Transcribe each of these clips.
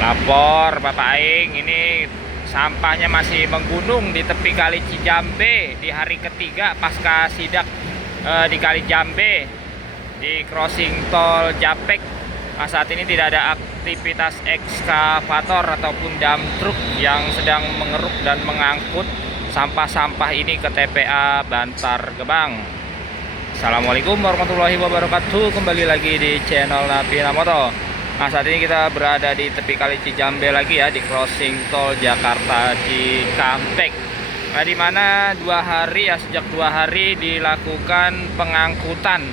Lapor Bapak Aing, ini sampahnya masih menggunung di tepi Kali Cijambe di hari ketiga pasca sidak di Kali Jambe di crossing tol Japek. Nah, saat ini tidak ada aktivitas ekskavator ataupun dump truk yang sedang mengeruk dan mengangkut sampah-sampah ini ke TPA Bantar Gebang. Assalamualaikum warahmatullahi wabarakatuh. Kembali lagi di channel Napina Moto. Nah, saat ini kita berada di tepi Kali Cijambe lagi ya, di crossing tol Jakarta Cikampek. Nah, di mana sejak 2 hari dilakukan pengangkutan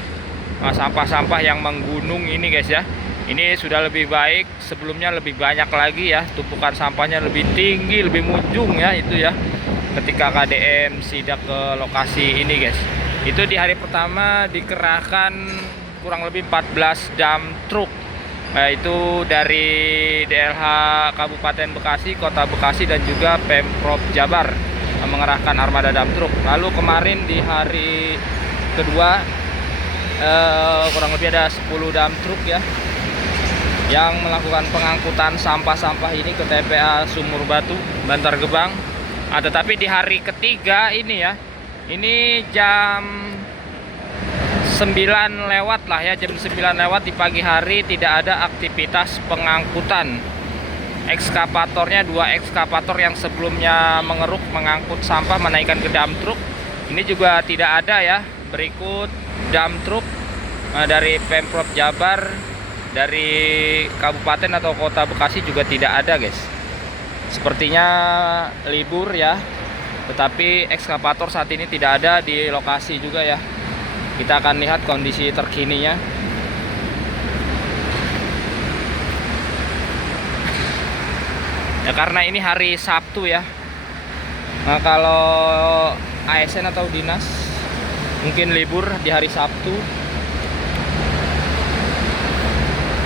sampah-sampah yang menggunung ini guys ya. Ini sudah lebih baik, sebelumnya lebih banyak lagi ya, tumpukan sampahnya lebih tinggi, lebih munjung ya itu ya. Ketika KDM sidak ke lokasi ini guys. Itu di hari pertama dikerahkan kurang lebih 14 dump truk. Itu dari DLH Kabupaten Bekasi, Kota Bekasi dan juga Pemprov Jabar mengerahkan armada dump truk. Lalu kemarin di hari kedua kurang lebih ada 10 dump truk ya yang melakukan pengangkutan sampah-sampah ini ke TPA Sumur Batu, Bantar Gebang. Tetapi di hari ketiga ini ya, ini jam 9 lewat lah ya, jam 9 lewat di pagi hari tidak ada aktivitas pengangkutan. Ekskavatornya, 2 ekskavator yang sebelumnya mengeruk mengangkut sampah menaikkan ke dump truk, ini juga tidak ada ya. Berikut dump truk dari Pemprov Jabar, dari Kabupaten atau Kota Bekasi juga tidak ada guys. Sepertinya libur ya, tetapi ekskavator saat ini tidak ada di lokasi juga ya. Kita akan lihat kondisi terkininya. Ya, karena ini hari Sabtu ya. Nah, kalau ASN atau dinas mungkin libur di hari Sabtu.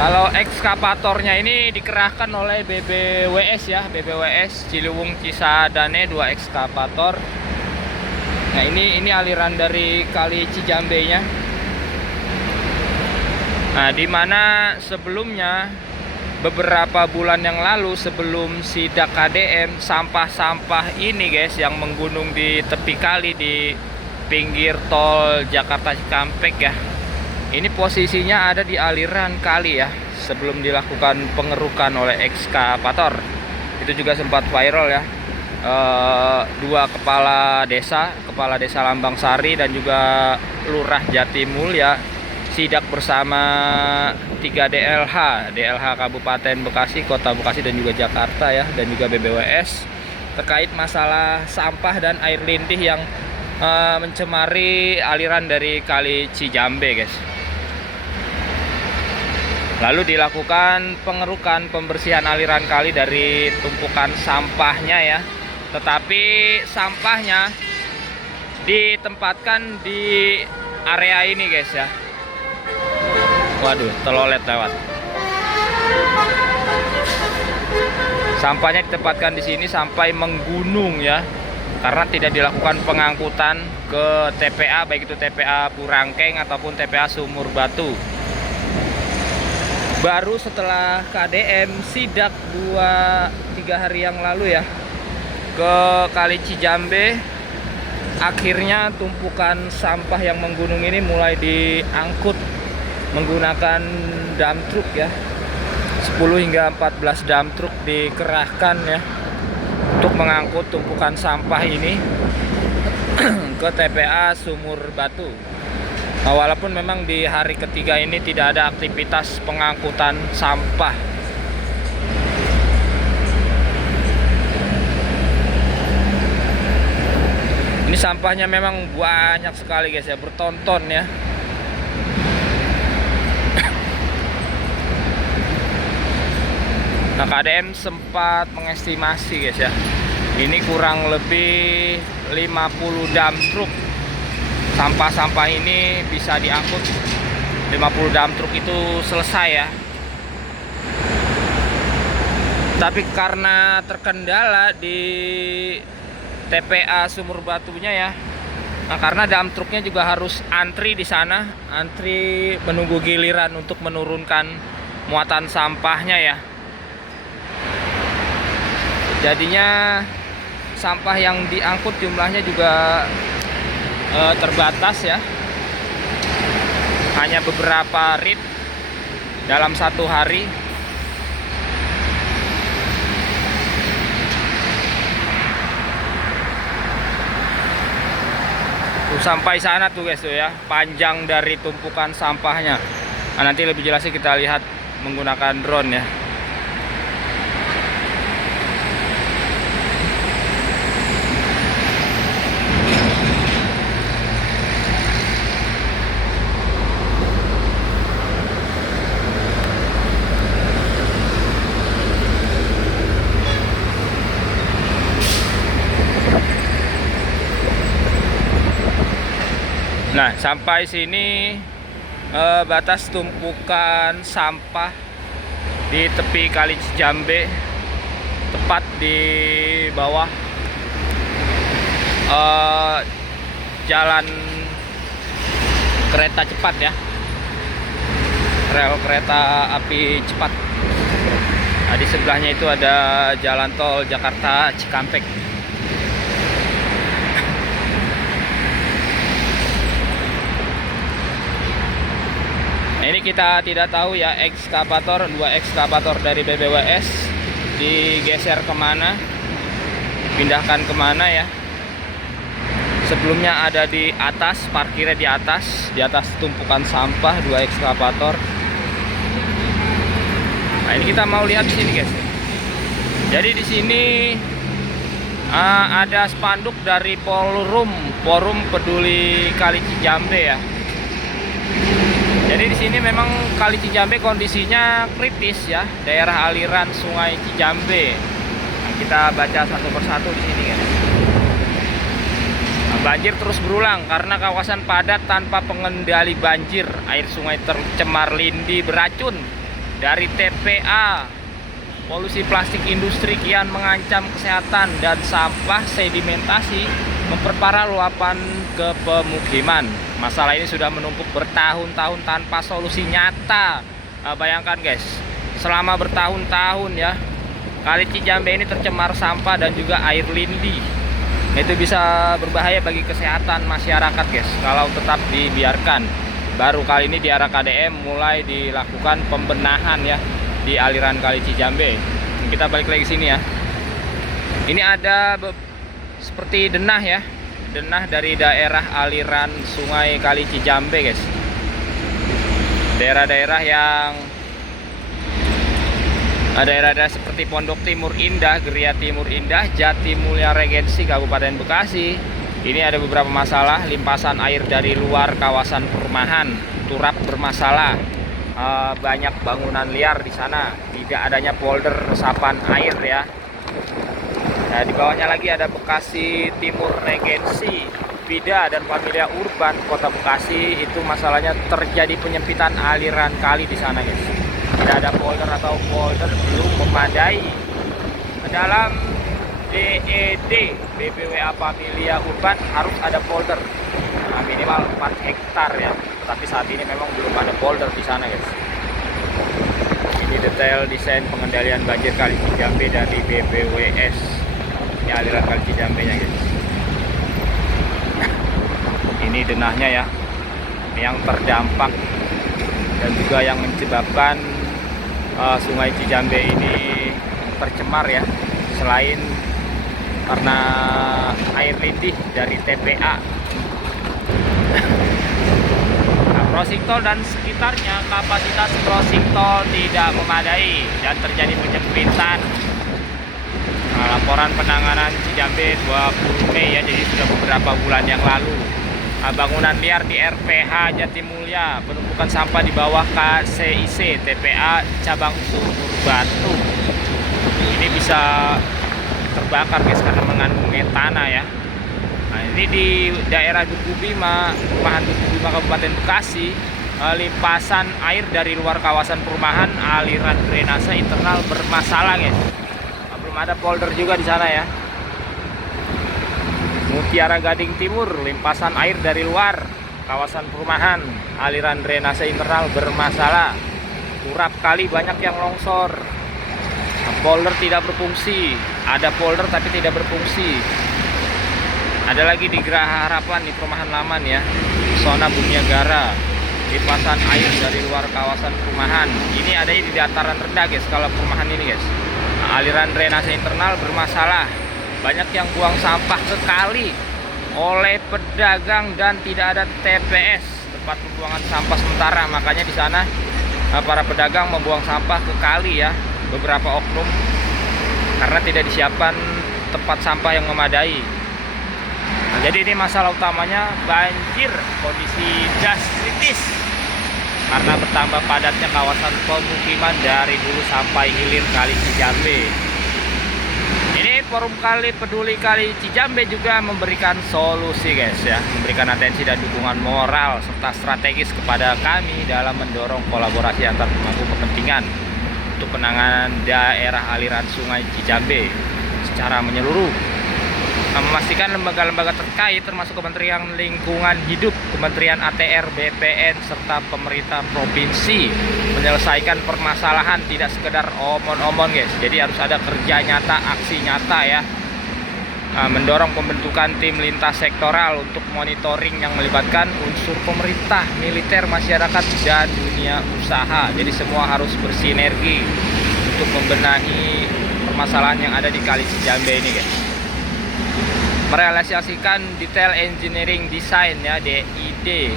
Kalau ekskavatornya ini dikerahkan oleh BBWS ya, BBWS Ciliwung Cisadane, 2 ekskavator. Nah, ini aliran dari Kali Cijambe-nya. Nah, di mana sebelumnya beberapa bulan yang lalu sebelum sidak KDM, sampah-sampah ini guys yang menggunung di tepi kali di pinggir tol Jakarta Cikampek ya. Ini posisinya ada di aliran kali ya, sebelum dilakukan pengerukan oleh ekskavator. Itu juga sempat viral ya. 2 kepala desa Lambang Sari dan juga Lurah Jatimulya sidak bersama 3 DLH Kabupaten Bekasi, Kota Bekasi dan juga Jakarta ya, dan juga BBWS terkait masalah sampah dan air lintih yang mencemari aliran dari Kali Cijambe guys. Lalu dilakukan pengerukan pembersihan aliran kali dari tumpukan sampahnya ya. Tetapi sampahnya ditempatkan di area ini guys ya. Waduh, telolet lewat. Sampahnya ditempatkan di sini sampai menggunung ya. Karena tidak dilakukan pengangkutan ke TPA, baik itu TPA Burangkeng ataupun TPA Sumur Batu. Baru setelah KDM sidak 2-3 hari yang lalu ya ke Kali Cijambe, akhirnya tumpukan sampah yang menggunung ini mulai diangkut menggunakan dump truk ya. 10 hingga 14 dump truk dikerahkan ya untuk mengangkut tumpukan sampah ini ke TPA Sumur Batu. Nah, walaupun memang di hari ketiga ini tidak ada aktivitas pengangkutan sampah. Ini sampahnya memang banyak sekali guys ya, bertonton ya. Nah, KDM sempat mengestimasi guys ya, ini kurang lebih 50 dump truk. Sampah-sampah ini bisa diangkut 50 dump truk itu selesai ya. Tapi karena terkendala di TPA Sumur Batunya ya. Nah, karena dump truknya juga harus antri di sana, antri menunggu giliran untuk menurunkan muatan sampahnya ya. Jadinya sampah yang diangkut jumlahnya juga terbatas ya. Hanya beberapa rit dalam satu hari. Sampai sana tuh guys tuh ya, panjang dari tumpukan sampahnya. Nah, nanti lebih jelasnya kita lihat menggunakan drone ya. Nah, sampai sini batas tumpukan sampah di tepi Kali Cijambe, tepat di bawah jalan kereta cepat ya, rel kereta api cepat. Nah, di sebelahnya itu ada jalan tol Jakarta Cikampek. Ini kita tidak tahu ya, dua ekskavator dari BBWS digeser kemana, pindahkan kemana ya. Sebelumnya ada di atas, parkirnya di atas tumpukan sampah, dua ekskavator. Nah, ini kita mau lihat di sini guys. Jadi di sini ada spanduk dari Forum Peduli Kali Cijambe ya. Jadi di sini memang Kali Cijambe kondisinya kritis ya, daerah aliran Sungai Cijambe. Nah, kita baca satu persatu di sini guys. Nah, banjir terus berulang karena kawasan padat tanpa pengendali banjir. Air sungai tercemar lindi beracun dari TPA. Polusi plastik industri kian mengancam kesehatan dan sampah sedimentasi memperparah luapan ke pemukiman. Masalah ini sudah menumpuk bertahun-tahun tanpa solusi nyata. Bayangkan guys, selama bertahun-tahun ya, Kali Cijambe ini tercemar sampah dan juga air lindi. Itu bisa berbahaya bagi kesehatan masyarakat guys kalau tetap dibiarkan. Baru kali ini di arah KDM mulai dilakukan pembenahan ya di aliran Kali Cijambe. Kita balik lagi sini ya. Ini ada seperti denah ya, denah dari daerah aliran Sungai Kali Cijambe guys. Daerah-daerah yang daerah-daerah seperti Pondok Timur Indah, Geria Timur Indah, Jatimulya Regensi, Kabupaten Bekasi. Ini ada beberapa masalah, limpasan air dari luar kawasan perumahan turap bermasalah. Banyak bangunan liar di sana, tidak adanya polder resapan air ya. Nah, di bawahnya lagi ada Bekasi Timur Regensi, Vida dan Familia Urban Kota Bekasi. Itu masalahnya terjadi penyempitan aliran kali di sana guys. Tidak ada polder atau polder belum memadai. Dalam DED BBWA Familia Urban harus ada polder, nah, minimal 4 hektar ya. Tapi saat ini memang belum ada polder di sana guys. Ini detail desain pengendalian banjir Kali Cijambe dari BBWS. Ini aliran Kali Cijambe nya guys. Ini denahnya ya, yang terdampak dan juga yang menyebabkan Sungai Cijambe ini tercemar ya. Selain karena air lindih dari TPA. Crossing tol dan sekitarnya kapasitas crossing tol tidak memadai dan terjadi penyempitan. Nah, laporan penanganan Cijambe 20 Mei ya, jadi sudah beberapa bulan yang lalu. Bangunan liar di RPH Jatimulya, penumpukan sampah di bawah KCIC TPA cabang Sumur Batu. Ini bisa terbakar guys karena mengandung metana ya. Nah, ini di daerah Duku Bima, perumahan Duku Bima Kabupaten Bekasi, limpasan air dari luar kawasan perumahan, aliran drainase internal bermasalah guys. Nah, belum ada polder juga di sana ya. Mutiara Gading Timur, limpasan air dari luar kawasan perumahan, aliran drainase internal bermasalah. Turap kali banyak yang longsor. Polder tidak berfungsi, Ada polder tapi tidak berfungsi. Ada lagi di Geraha Harapan di perumahan lama nih ya, Zona Bumiagara, limpasan air dari luar kawasan perumahan. Ini ada di dataran rendah guys kalau perumahan ini guys. Nah, aliran drainase internal bermasalah, banyak yang buang sampah ke kali oleh pedagang dan tidak ada TPS, tempat pembuangan sampah sementara. Makanya di sana para pedagang membuang sampah ke kali ya, beberapa oknum, karena tidak disiapkan tempat sampah yang memadai. Nah, jadi ini masalah utamanya banjir, kondisi das kritis karena bertambah padatnya kawasan pemukiman dari hulu sampai hilir Kali Cijambe. Ini Forum Kali Peduli Kali Cijambe juga memberikan solusi guys ya, memberikan atensi dan dukungan moral serta strategis kepada kami dalam mendorong kolaborasi antar pemangku kepentingan untuk penanganan daerah aliran Sungai Cijambe secara menyeluruh. Memastikan lembaga-lembaga terkait termasuk Kementerian Lingkungan Hidup, Kementerian ATR, BPN, serta pemerintah provinsi menyelesaikan permasalahan, tidak sekedar omon-omon guys. Jadi harus ada kerja nyata, aksi nyata ya. Mendorong pembentukan tim lintas sektoral untuk monitoring yang melibatkan unsur pemerintah, militer, masyarakat, dan dunia usaha. Jadi semua harus bersinergi untuk membenahi permasalahan yang ada di Kali Cijambe ini guys. Merealisasikan detail engineering design ya, DID,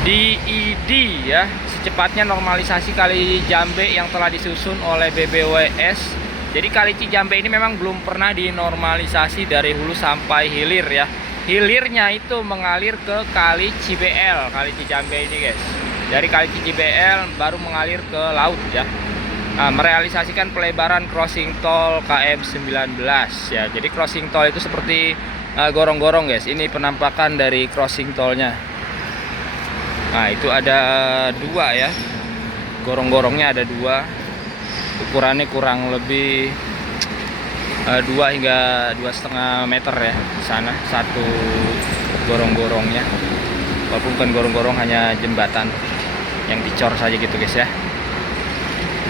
DID ya, secepatnya normalisasi Kali Cijambe yang telah disusun oleh BBWS. Jadi Kali Cijambe ini memang belum pernah dinormalisasi dari hulu sampai hilir ya. Hilirnya itu mengalir ke Kali Cibel, Kali Cijambe ini guys. Dari Kali Cibel baru mengalir ke laut ya. Nah, merealisasikan pelebaran crossing tol KM19 ya. Jadi crossing tol itu seperti gorong-gorong guys. Ini penampakan dari crossing tolnya. Nah, itu ada dua ya. Gorong-gorongnya ada dua. Ukurannya kurang lebih 2 hingga 2,5 meter ya di sana satu gorong-gorongnya. Walaupun bukan gorong-gorong, hanya jembatan yang dicor saja gitu guys ya.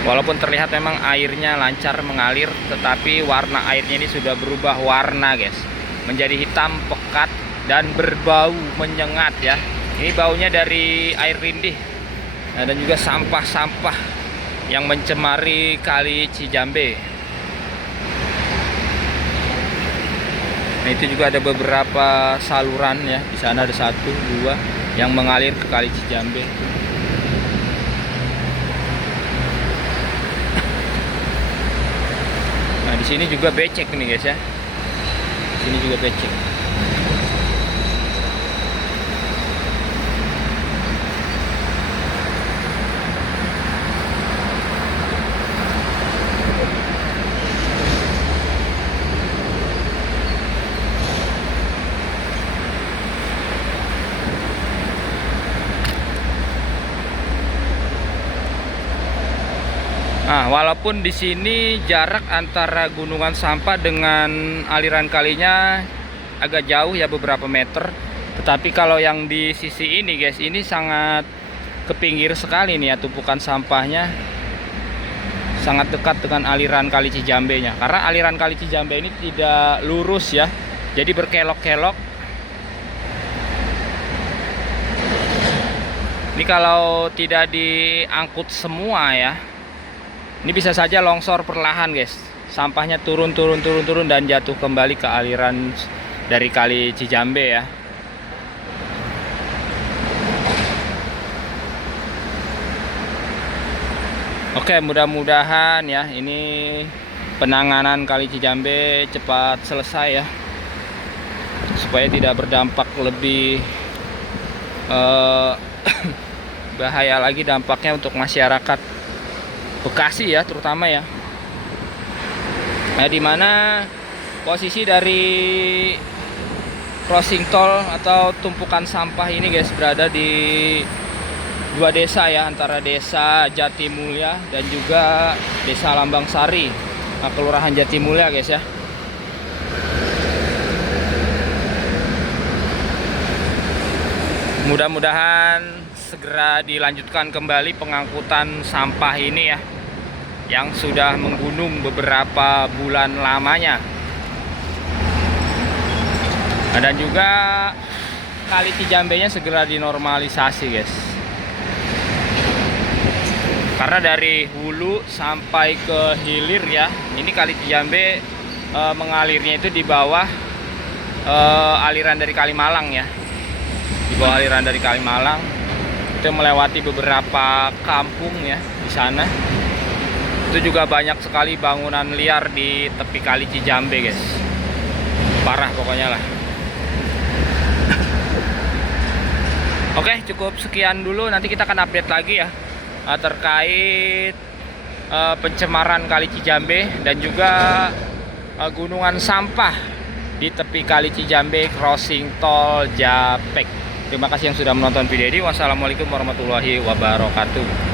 Walaupun terlihat memang airnya lancar mengalir, tetapi warna airnya ini sudah berubah warna guys, menjadi hitam pekat dan berbau menyengat ya. Ini baunya dari air rindih. Nah, dan juga sampah-sampah yang mencemari Kali Cijambe. Nah, itu juga ada beberapa saluran ya. Di sana ada 1, 2 yang mengalir ke Kali Cijambe. Nah, di sini juga becek nih guys ya. Di sini juga becek. Nah, walaupun di sini jarak antara gunungan sampah dengan aliran kalinya agak jauh ya, beberapa meter, tetapi kalau yang di sisi ini guys, ini sangat ke pinggir sekali nih ya, tumpukan sampahnya sangat dekat dengan aliran Kali Cijambe-nya. Karena aliran Kali Cijambe ini tidak lurus ya, jadi berkelok-kelok. Ini kalau tidak diangkut semua ya, ini bisa saja longsor perlahan guys. Sampahnya turun dan jatuh kembali ke aliran dari Kali Cijambe ya. Oke, mudah-mudahan ya ini penanganan Kali Cijambe cepat selesai ya, supaya tidak berdampak lebih bahaya lagi dampaknya untuk masyarakat Bekasi ya, terutama ya. Nah, dimana posisi dari crossing tol atau tumpukan sampah ini guys berada di 2 desa ya, antara desa Jatimulya dan juga desa Lambang Sari, nah, kelurahan Jatimulya guys ya. Mudah-mudahan segera dilanjutkan kembali pengangkutan sampah ini ya, yang sudah menggunung beberapa bulan lamanya. Dan juga Kali Cijambe-nya segera dinormalisasi, guys. Karena dari hulu sampai ke hilir ya, ini Kali Cijambe mengalirnya itu di bawah aliran dari Kalimalang ya. Di bawah aliran dari Kalimalang itu melewati beberapa kampung ya di sana. Itu juga banyak sekali bangunan liar di tepi Kali Cijambe, guys. Parah pokoknya lah. Oke, cukup sekian dulu. Nanti kita akan update lagi ya terkait pencemaran Kali Cijambe dan juga gunungan sampah di tepi Kali Cijambe crossing tol Japek. Terima kasih yang sudah menonton video ini. Wassalamualaikum warahmatullahi wabarakatuh.